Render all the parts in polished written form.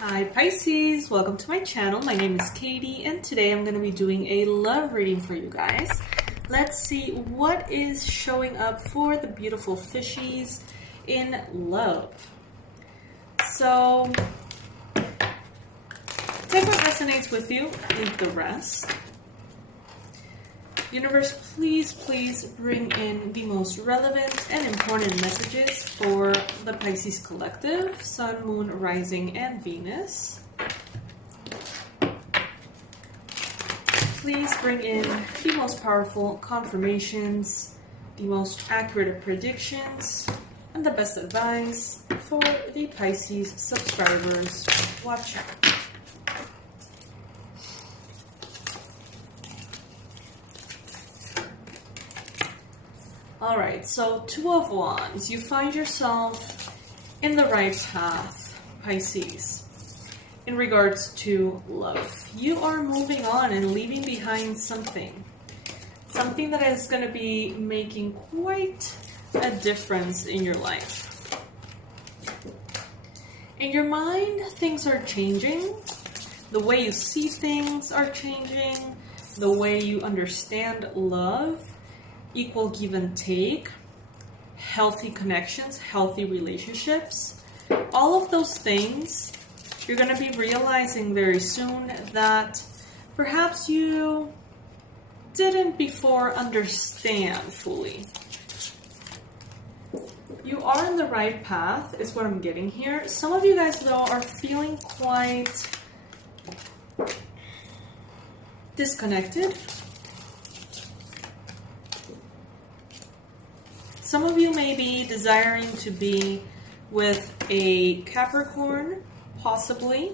Hi Pisces, welcome to my channel. My name is Katie and today I'm going to be doing a love reading for you guys. Let's see what is showing up for the beautiful fishies in love. So, take what resonates with you, leave the rest. Universe, please bring in the most relevant and important messages for the Pisces collective, Sun, Moon, Rising, and Venus. Please bring in the most powerful confirmations, the most accurate predictions, and the best advice for the Pisces subscribers watching. Alright, so Two of Wands. You find yourself in the right path, Pisces, in regards to love. You are moving on and leaving behind something. Something that is going to be making quite a difference in your life. In your mind, things are changing. The way you see things are changing. The way you understand love. Equal give and take, healthy connections, healthy relationships, all of those things you're going to be realizing very soon that perhaps you didn't before understand fully. You are in the right path is what I'm getting here. Some of you guys though are feeling quite disconnected. Some of you may be desiring to be with a Capricorn, possibly.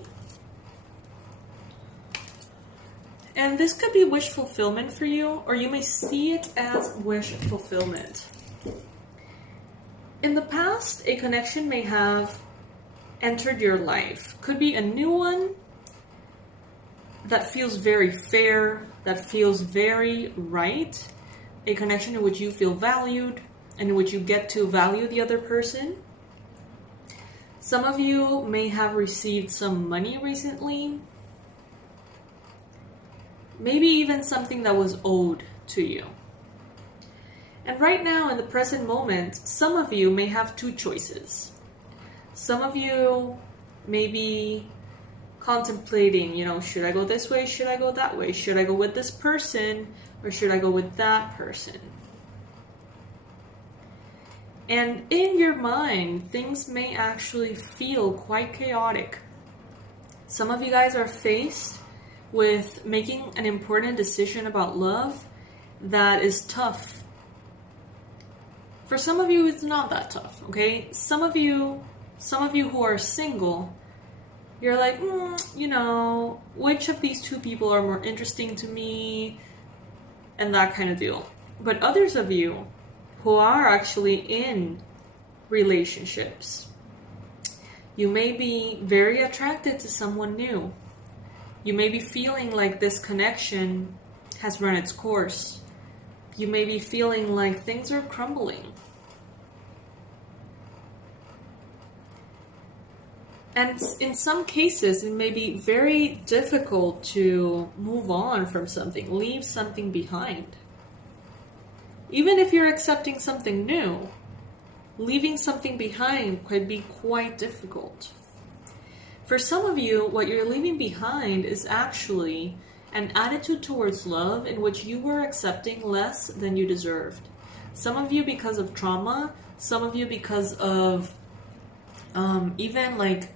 And this could be wish fulfillment for you, or you may see it as wish fulfillment. In the past, a connection may have entered your life. Could be a new one that feels very fair, that feels very right. A connection in which you feel valued, and in which you get to value the other person. Some of you may have received some money recently. Maybe even something that was owed to you. And right now, in the present moment, some of you may have two choices. Some of you may be contemplating, should I go this way? Should I go that way? Should I go with this person? Or should I go with that person? And in your mind, things may actually feel quite chaotic. Some of you guys are faced with making an important decision about love that is tough. For some of you, it's not that tough, okay? Some of you who are single, you're like, which of these two people are more interesting to me? And that kind of deal. But others of you who are actually in relationships, you may be very attracted to someone new. You may be feeling like this connection has run its course. You may be feeling like things are crumbling. And in some cases, it may be very difficult to move on from something, leave something behind. Even if you're accepting something new, leaving something behind could be quite difficult. For some of you, what you're leaving behind is actually an attitude towards love in which you were accepting less than you deserved. Some of you because of trauma, some of you because of even like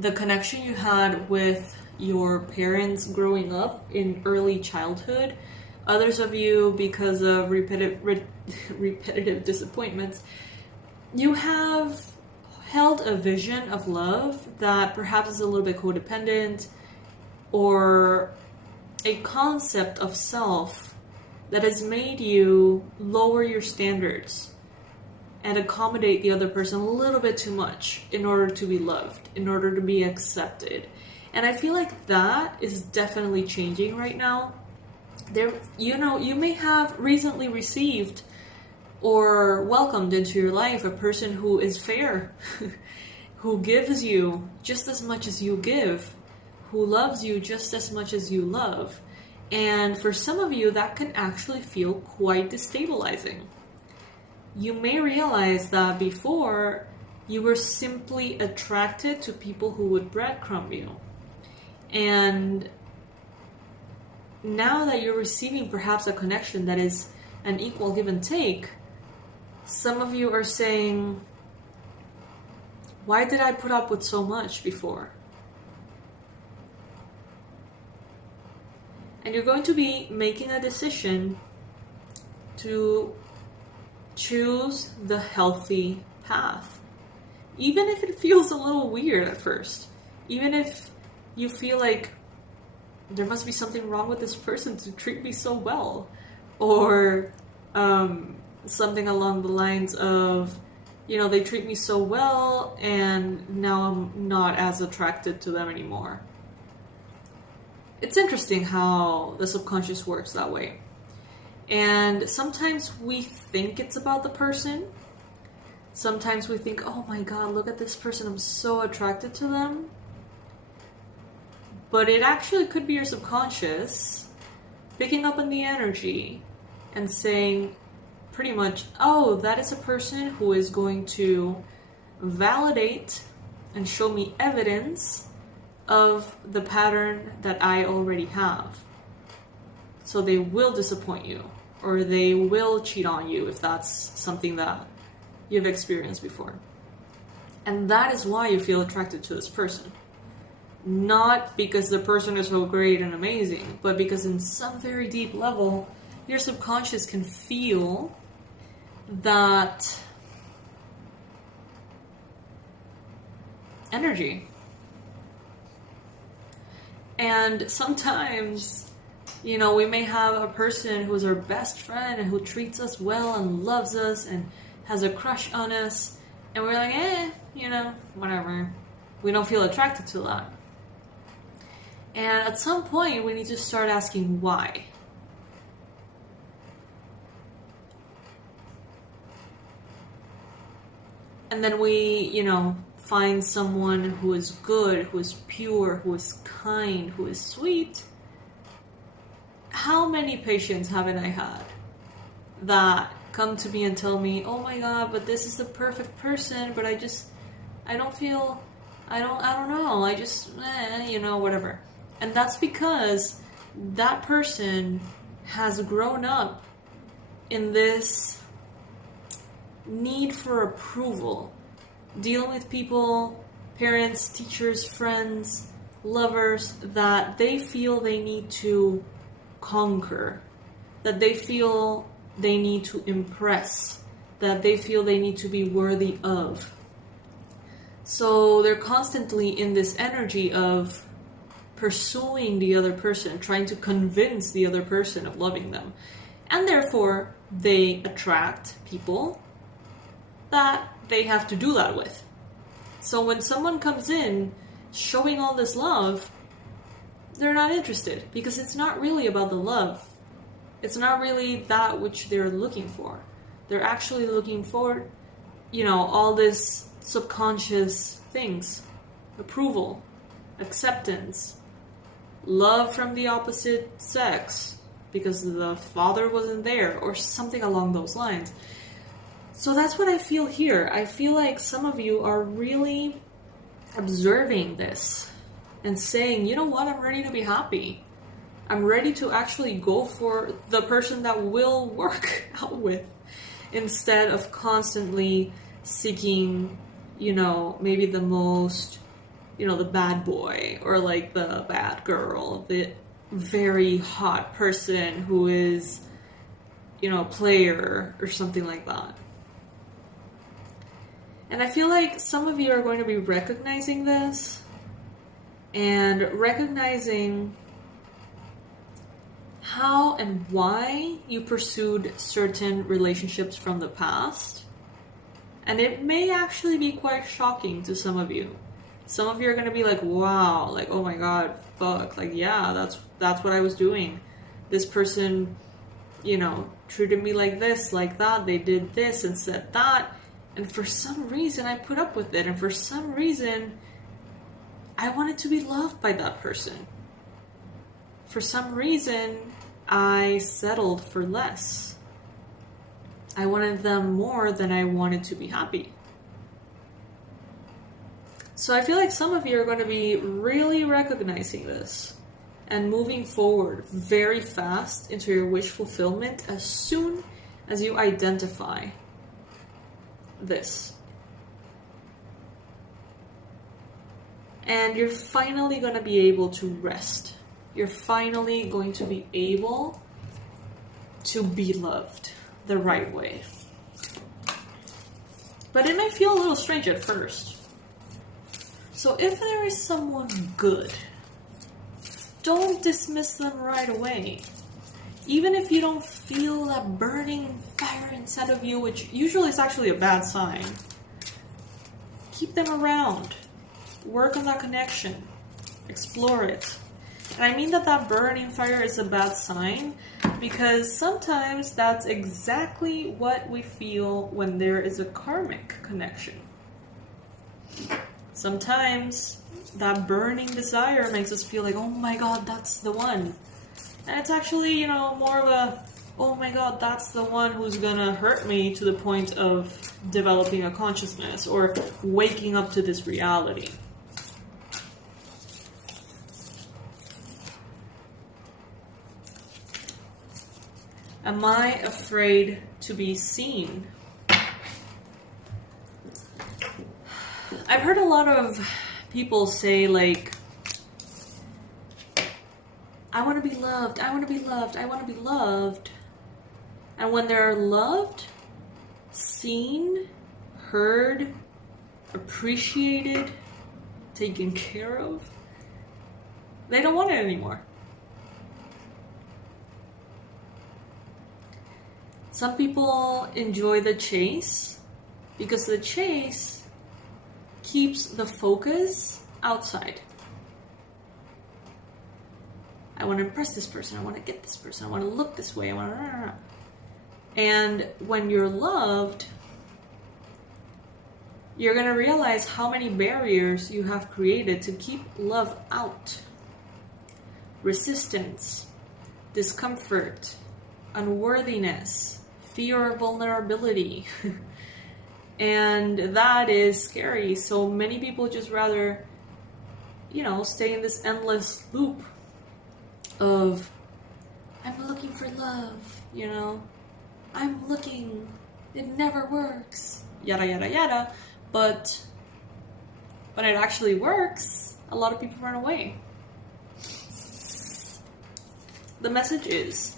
the connection you had with your parents growing up in early childhood. Others of you, because of repetitive disappointments, you have held a vision of love that perhaps is a little bit codependent, or a concept of self that has made you lower your standards and accommodate the other person a little bit too much in order to be loved, in order to be accepted. And I feel like that is definitely changing right now. You may have recently received or welcomed into your life a person who is fair who gives you just as much as you give, who loves you just as much as you love. And for some of you, that can actually feel quite destabilizing. You may realize that before, you were simply attracted to people who would breadcrumb you. And now that you're receiving perhaps a connection that is an equal give and take, some of you are saying, why did I put up with so much before? And you're going to be making a decision to choose the healthy path. Even if it feels a little weird at first. Even if you feel like there must be something wrong with this person to treat me so well. Or something along the lines of, they treat me so well and now I'm not as attracted to them anymore. It's interesting how the subconscious works that way. And sometimes we think it's about the person. Sometimes we think, oh my God, look at this person, I'm so attracted to them. But it actually could be your subconscious picking up on the energy and saying pretty much, oh, that is a person who is going to validate and show me evidence of the pattern that I already have. So they will disappoint you, or they will cheat on you if that's something that you've experienced before. And that is why you feel attracted to this person. Not because the person is so great and amazing, but because in some very deep level, your subconscious can feel that energy. And sometimes, we may have a person who's our best friend and who treats us well and loves us and has a crush on us. And we're like, whatever. We don't feel attracted to that. And at some point, we need to start asking why. And then we, find someone who is good, who is pure, who is kind, who is sweet. How many patients haven't I had that come to me and tell me, oh my God, but this is the perfect person, but I don't know, whatever. And that's because that person has grown up in this need for approval, dealing with people, parents, teachers, friends, lovers, that they feel they need to conquer, that they feel they need to impress, that they feel they need to be worthy of. So they're constantly in this energy of pursuing the other person, trying to convince the other person of loving them. And therefore, they attract people that they have to do that with. So when someone comes in showing all this love, they're not interested, because it's not really about the love. It's not really that which they're looking for. They're actually looking for, all this subconscious things: approval, acceptance, love from the opposite sex because the father wasn't there, or something along those lines. So that's what I feel here. I feel like some of you are really observing this and saying, you know what, I'm ready to be happy. I'm ready to actually go for the person that will work out with, instead of constantly seeking, maybe the most, the bad boy, or like the bad girl, the very hot person who is, a player or something like that. And I feel like some of you are going to be recognizing this and recognizing how and why you pursued certain relationships from the past. And it may actually be quite shocking to some of you. Some of you are going to be like, wow, like, oh my God, fuck, like, yeah, that's what I was doing. This person, treated me like this, like that, they did this and said that. And for some reason, I put up with it. And for some reason, I wanted to be loved by that person. For some reason, I settled for less. I wanted them more than I wanted to be happy. So I feel like some of you are going to be really recognizing this and moving forward very fast into your wish fulfillment as soon as you identify this. And you're finally going to be able to rest. You're finally going to be able to be loved the right way. But it may feel a little strange at first. So if there is someone good, don't dismiss them right away. Even if you don't feel that burning fire inside of you, which usually is actually a bad sign, keep them around. Work on that connection. Explore it. And I mean that burning fire is a bad sign because sometimes that's exactly what we feel when there is a karmic connection. Sometimes that burning desire makes us feel like, oh my God, that's the one. And it's actually, more of a, oh my God, that's the one who's gonna hurt me to the point of developing a consciousness or waking up to this reality. Am I afraid to be seen? I've heard a lot of people say, like, I want to be loved, I want to be loved, I want to be loved. And when they're loved, seen, heard, appreciated, taken care of, they don't want it anymore. Some people enjoy the chase because the chase keeps the focus outside. I want to impress this person. I want to get this person. I want to look this way. I want to... And when you're loved, you're going to realize how many barriers you have created to keep love out. Resistance, discomfort, unworthiness, fear of vulnerability. And that is scary. So many people just rather, stay in this endless loop of, I'm looking for love, I'm looking, it never works, yada, yada, yada. But when it actually works, a lot of people run away. The message is,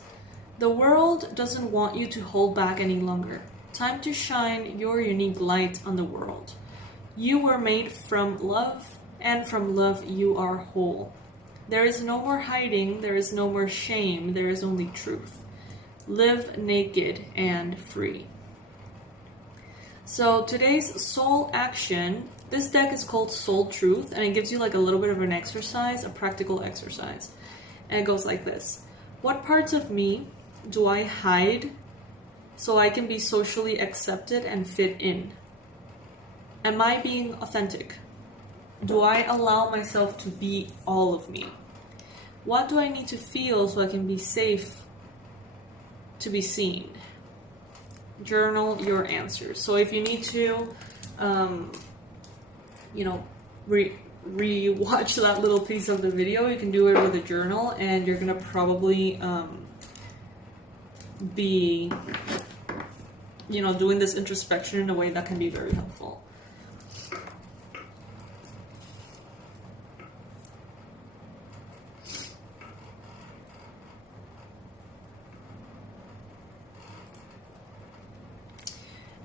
the world doesn't want you to hold back any longer. Time to shine your unique light on the world. You were made from love, and from love you are whole. There is no more hiding, there is no more shame, there is only truth. Live naked and free. So today's soul action, this deck is called Soul Truth, and it gives you like a little bit of an exercise, a practical exercise. And it goes like this. What parts of me do I hide so I can be socially accepted and fit in? Am I being authentic? Do I allow myself to be all of me? What do I need to feel so I can be safe to be seen? Journal your answers. So if you need to, re-watch that little piece of the video, you can do it with a journal, and you're gonna probably be, doing this introspection in a way that can be very helpful.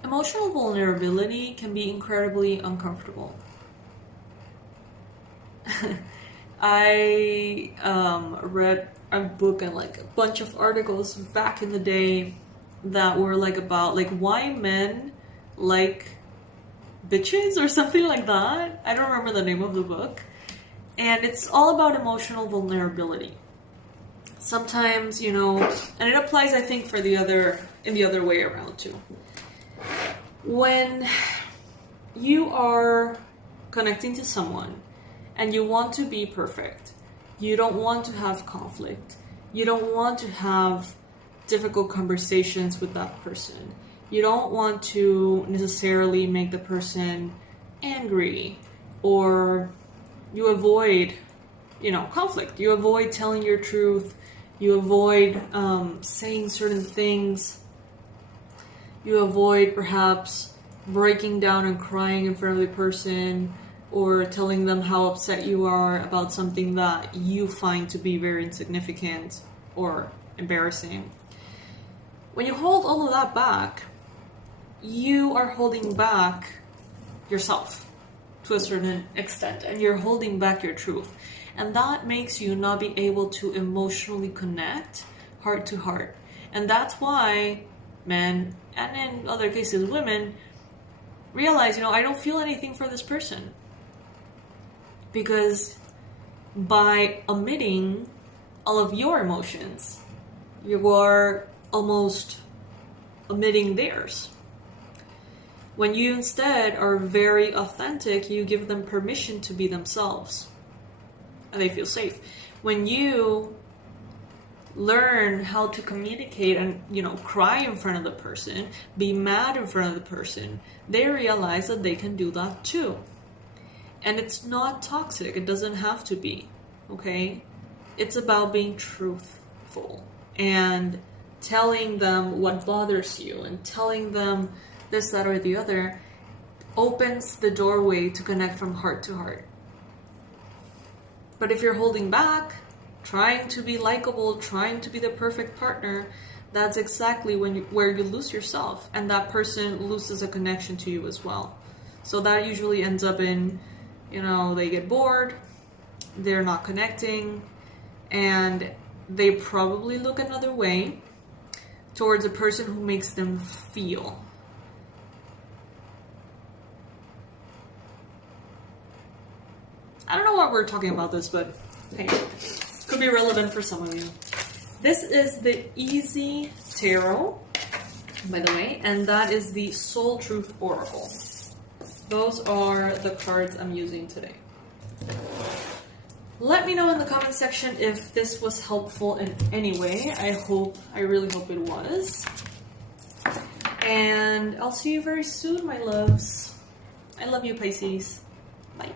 Emotional vulnerability can be incredibly uncomfortable. I read a book and like a bunch of articles back in the day that were like about like why men like bitches or something like that. I don't remember the name of the book. And it's all about emotional vulnerability. Sometimes, and it applies I think for in the other way around too. When you are connecting to someone and you want to be perfect, you don't want to have conflict, you don't want to have difficult conversations with that person, you don't want to necessarily make the person angry, or you avoid, conflict, you avoid telling your truth, you avoid saying certain things, you avoid perhaps breaking down and crying in front of the person, or telling them how upset you are about something that you find to be very insignificant or embarrassing. When you hold all of that back, you are holding back yourself to a certain extent, and you're holding back your truth. And that makes you not be able to emotionally connect heart to heart. And that's why men, and in other cases women, realize, I don't feel anything for this person. Because by omitting all of your emotions, you are almost omitting theirs. When you instead are very authentic, you give them permission to be themselves. And they feel safe. When you learn how to communicate and, cry in front of the person, be mad in front of the person, they realize that they can do that too. And it's not toxic. It doesn't have to be, okay? It's about being truthful and telling them what bothers you, and telling them this, that, or the other opens the doorway to connect from heart to heart. But if you're holding back, trying to be likable, trying to be the perfect partner, that's exactly where you lose yourself, and that person loses a connection to you as well. So that usually ends up in, they get bored, they're not connecting, and they probably look another way towards a person who makes them feel. I don't know why we're talking about this, but hey, could be relevant for some of you. This is the Easy Tarot, by the way, and that is the Soul Truth Oracle. Those are the cards I'm using today. Let me know in the comment section if this was helpful in any way. I really hope it was. And I'll see you very soon, my loves. I love you, Pisces. Bye.